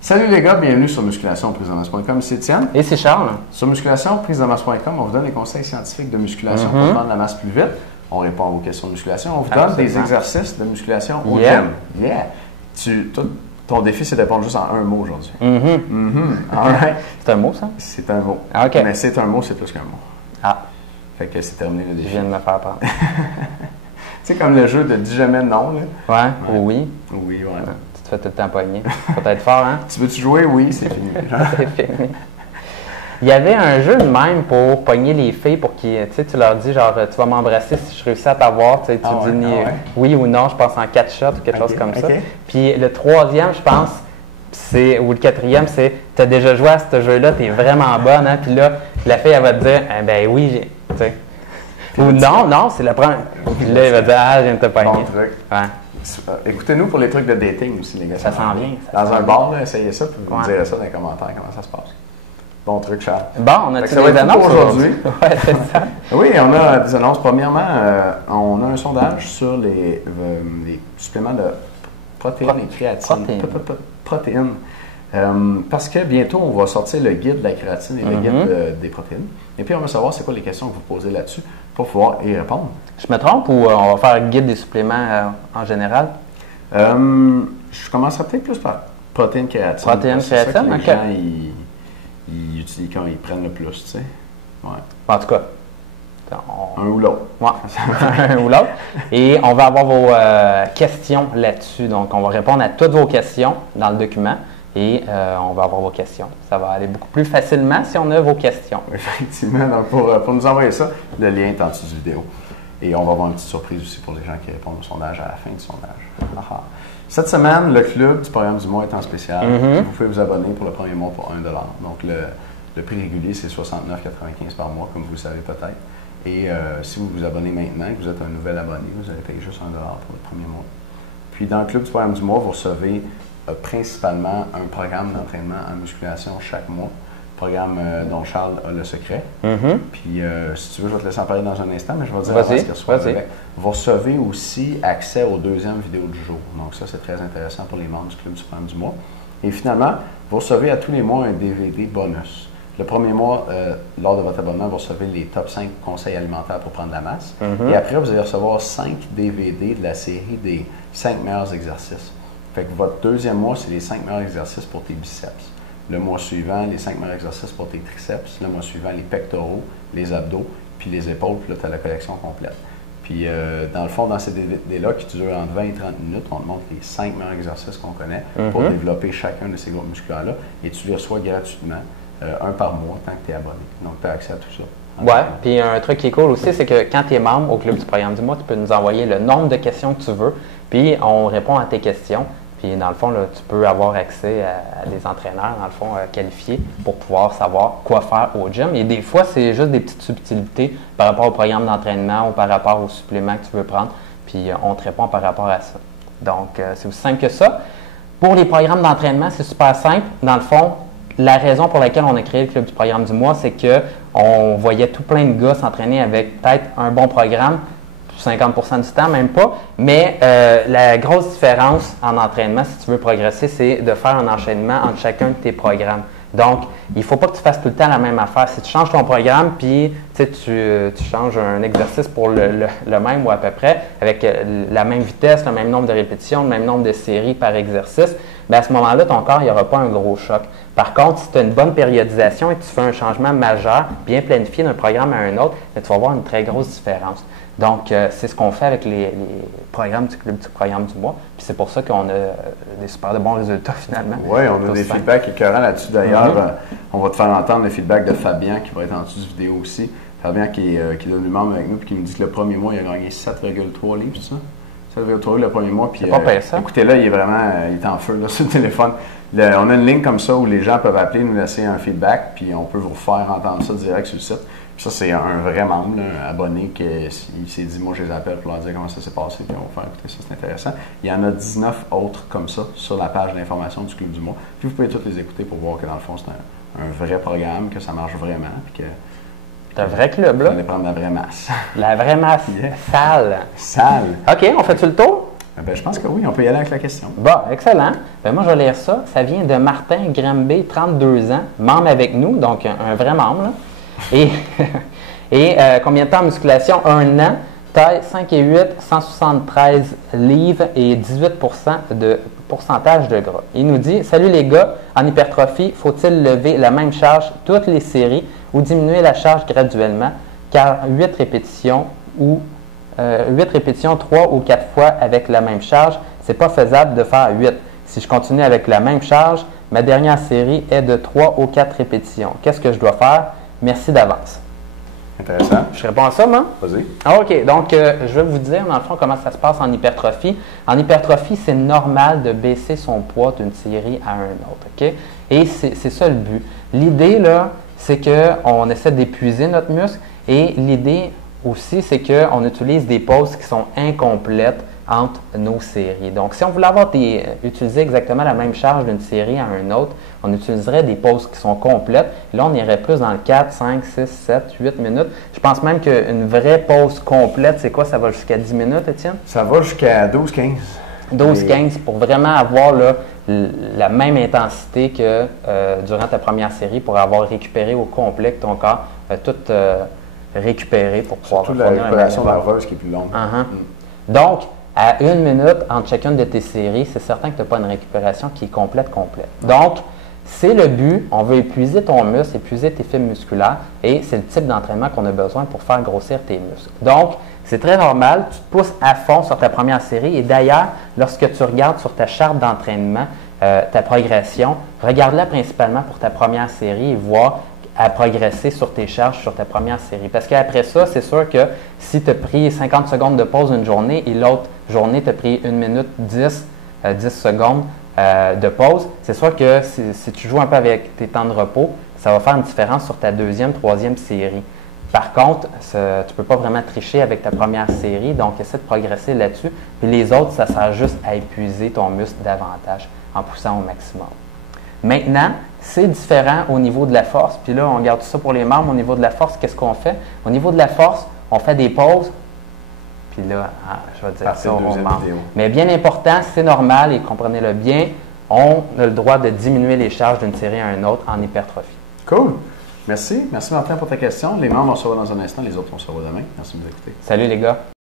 Salut les gars, bienvenue sur musculationprisedemasse.com, c'est Étienne. Et c'est Charles. Sur musculationprisedemasse.com, on vous donne des conseils scientifiques de musculation pour prendre la masse plus vite. On répond à vos questions de musculation. On vous donne des exercices de musculation au gym. Ton défi, c'est de répondre juste en un mot aujourd'hui. All right. C'est un mot, ça? C'est un mot. Ah, OK. Mais c'est un mot, c'est plus qu'un mot. Ah. Fait que c'est terminé le défi. Je viens de me faire prendre. C'est comme le jeu de dis jamais non. Là. Ouais, ou oui. Oui, ouais. Tu te fais tout le temps pogner. Faut être fort, hein? Tu veux-tu jouer? Oui, c'est fini. C'est fini. Il y avait un jeu de même pour pogner les filles pour qu'ils, tu leur dis genre, tu vas m'embrasser si je réussis à t'avoir, tu dis oui ou non, je pense en 4 shots ou quelque chose comme ça. Puis le troisième, je pense, ou le quatrième, c'est, tu as déjà joué à ce jeu-là, tu es vraiment bonne, hein? Puis là, la fille, elle va te dire, ben oui, tu sais. Ou non, c'est la première. Puis là, il va dire, je viens de te pogner. Bon truc. Ouais. Écoutez-nous pour les trucs de dating aussi, les gars. Ça s'en vient. Dans un bar, là, essayez ça, puis vous me direz ça dans les commentaires, comment ça se passe. Bon truc, Charles. Bon, on a des annonces aujourd'hui. Ouais, c'est ça. Oui, on a des annonces. Premièrement, on a un sondage sur les suppléments de protéines et créatine. Protéines. Parce que bientôt, on va sortir le guide de la créatine et le guide des protéines. Et puis, on va savoir c'est quoi les questions que vous posez là-dessus pour pouvoir y répondre. Je me trompe ou on va faire un guide des suppléments en général? Je commencerai peut-être plus par protéines créatine. Protéines créatine, OK. Les gens, ils utilisent quand ils prennent le plus, tu sais. Ouais. En tout cas, un ou l'autre. Ouais, un ou l'autre. Et on va avoir vos questions là-dessus. Donc, on va répondre à toutes vos questions dans le document et on va avoir vos questions. Ça va aller beaucoup plus facilement si on a vos questions. Effectivement. Donc, pour nous envoyer ça, le lien est en dessous de la vidéo. Et on va avoir une petite surprise aussi pour les gens qui répondent au sondage à la fin du sondage. Cette semaine, le club du programme du mois est en spécial. Vous pouvez vous abonner pour le premier mois pour 1 $. Donc, le prix régulier, c'est 69,95 par mois, comme vous le savez peut-être. Et si vous vous abonnez maintenant, que vous êtes un nouvel abonné, vous allez payer juste 1 $ pour le premier mois. Puis, dans le club du programme du mois, vous recevez principalement un programme d'entraînement en musculation chaque mois. Programme dont Charles a le secret. Puis, si tu veux, je vais te laisser en parler dans un instant, mais je vais dire avant ce qu'il reçoit avec. Vous recevez aussi accès aux deuxièmes vidéos du jour. Donc, ça, c'est très intéressant pour les membres du Club du programme du mois. Et finalement, vous recevez à tous les mois un DVD bonus. Le premier mois, lors de votre abonnement, vous recevez les top 5 conseils alimentaires pour prendre la masse. Et après, vous allez recevoir 5 DVD de la série des 5 meilleurs exercices. Fait que votre deuxième mois, c'est les 5 meilleurs exercices pour tes biceps. Le mois suivant, les 5 meilleurs exercices pour tes triceps. Le mois suivant, les pectoraux, les abdos, puis les épaules. Puis là, tu as la collection complète. Puis, dans le fond, dans ces DVD-là, qui durent entre 20 et 30 minutes, on te montre les 5 meilleurs exercices qu'on connaît pour développer chacun de ces groupes musculaires-là. Et tu les reçois gratuitement, un par mois, tant que tu es abonné. Donc, tu as accès à tout ça. Ouais, puis un truc qui est cool aussi, c'est que quand tu es membre au Club du programme du mois, tu peux nous envoyer le nombre de questions que tu veux, puis on répond à tes questions. Puis, dans le fond, là, tu peux avoir accès à des entraîneurs, dans le fond, qualifiés pour pouvoir savoir quoi faire au gym. Et des fois, c'est juste des petites subtilités par rapport au programme d'entraînement ou par rapport aux suppléments que tu veux prendre. Puis, on te répond par rapport à ça. Donc, c'est aussi simple que ça. Pour les programmes d'entraînement, c'est super simple. Dans le fond, la raison pour laquelle on a créé le Club du programme du mois, c'est qu'on voyait tout plein de gars s'entraîner avec peut-être un bon programme, 50% du temps, même pas. Mais la grosse différence en entraînement, si tu veux progresser, c'est de faire un enchaînement entre chacun de tes programmes. Donc, il ne faut pas que tu fasses tout le temps la même affaire. Si tu changes ton programme, puis tu changes un exercice pour le même ou à peu près, avec la même vitesse, le même nombre de répétitions, le même nombre de séries par exercice, bien à ce moment-là, ton corps, il n'y aura pas un gros choc. Par contre, si tu as une bonne périodisation et que tu fais un changement majeur, bien planifié d'un programme à un autre, bien, tu vas voir une très grosse différence. Donc, c'est ce qu'on fait avec les programmes du Club du programme du mois. Puis c'est pour ça qu'on a des super de bons résultats finalement. Oui, on a des feedbacks écœurants là-dessus. D'ailleurs, on va te faire entendre le feedback de Fabien qui va être en dessous de la vidéo aussi. Fabien qui est devenu membre avec nous et qui me dit que le premier mois, il a gagné 7,3 livres, c'est ça? 7,3 livres le premier mois. Puis, c'est pas pire, ça. Écoutez, là, il est en feu là, sur le téléphone. On a une ligne comme ça où les gens peuvent appeler, nous laisser un feedback, puis on peut vous faire entendre ça direct sur le site. Puis ça, c'est un vrai membre, là, un abonné, qui s'est dit, moi, je les appelle pour leur dire comment ça s'est passé, puis on va faire écouter ça, c'est intéressant. Il y en a 19 autres comme ça sur la page d'information du Club du mois. Puis vous pouvez toutes les écouter pour voir que dans le fond, c'est un vrai programme, que ça marche vraiment, puis que c'est un vrai club, là. Vous allez prendre la vraie masse. La vraie masse. Sale. Sale. OK, on fait-tu le tour? Ben, je pense que oui, on peut y aller avec la question. Bon, excellent. Ben, moi, je vais lire ça. Ça vient de Martin Granby, 32 ans, membre avec nous, donc un vrai membre. Là. Et combien de temps en musculation? 1 an, taille 5 et 8, 173 livres et 18 de pourcentage de gras. Il nous dit, salut les gars, en hypertrophie, faut-il lever la même charge toutes les séries ou diminuer la charge graduellement, car 8 répétitions 3 ou 4 fois avec la même charge, c'est pas faisable de faire 8. Si je continue avec la même charge, ma dernière série est de 3 ou 4 répétitions. Qu'est-ce que je dois faire? Merci d'avance. Intéressant. Je réponds à ça, moi? Vas-y. OK. Donc, je vais vous dire, dans le fond, comment ça se passe en hypertrophie. En hypertrophie, c'est normal de baisser son poids d'une série à une autre. OK? Et c'est ça le but. L'idée, là, c'est qu'on essaie d'épuiser notre muscle et l'idée aussi, c'est qu'on utilise des pauses qui sont incomplètes entre nos séries. Donc, si on voulait utiliser exactement la même charge d'une série à une autre, on utiliserait des pauses qui sont complètes. Là, on irait plus dans le 4, 5, 6, 7, 8 minutes. Je pense même qu'une vraie pause complète, c'est quoi? Ça va jusqu'à 10 minutes, Étienne? Ça va jusqu'à 12-15. 12-15 pour vraiment avoir là, la même intensité que durant ta première série pour avoir récupéré au complet que ton corps a tout récupéré pour pouvoir surtout la récupération nerveuse qui est plus longue. Donc, à 1 minute entre chacune de tes séries, c'est certain que tu n'as pas une récupération qui est complète. Donc, c'est le but. On veut épuiser ton muscle, épuiser tes fibres musculaires et c'est le type d'entraînement qu'on a besoin pour faire grossir tes muscles. Donc, c'est très normal. Tu te pousses à fond sur ta première série et d'ailleurs, lorsque tu regardes sur ta charte d'entraînement ta progression, regarde-la principalement pour ta première série et vois à progresser sur tes charges sur ta première série. Parce qu'après ça, c'est sûr que si tu as pris 50 secondes de pause une journée et l'autre journée, tu as pris 1 minute 10 secondes de pause, c'est sûr que si tu joues un peu avec tes temps de repos, ça va faire une différence sur ta deuxième, troisième série. Par contre, tu ne peux pas vraiment tricher avec ta première série, donc essaie de progresser là-dessus. Puis les autres, ça sert juste à épuiser ton muscle davantage en poussant au maximum. Maintenant, c'est différent au niveau de la force. Puis là, on garde tout ça pour les membres. Au niveau de la force, qu'est-ce qu'on fait? Au niveau de la force, on fait des pauses. Puis là, je vais dire ça aux membres. Mais bien important, c'est normal et comprenez-le bien, on a le droit de diminuer les charges d'une série à une autre en hypertrophie. Cool. Merci. Merci Martin pour ta question. Les membres, on se revoit dans un instant. Les autres, on se revoit demain. Merci de nous écouter. Salut les gars.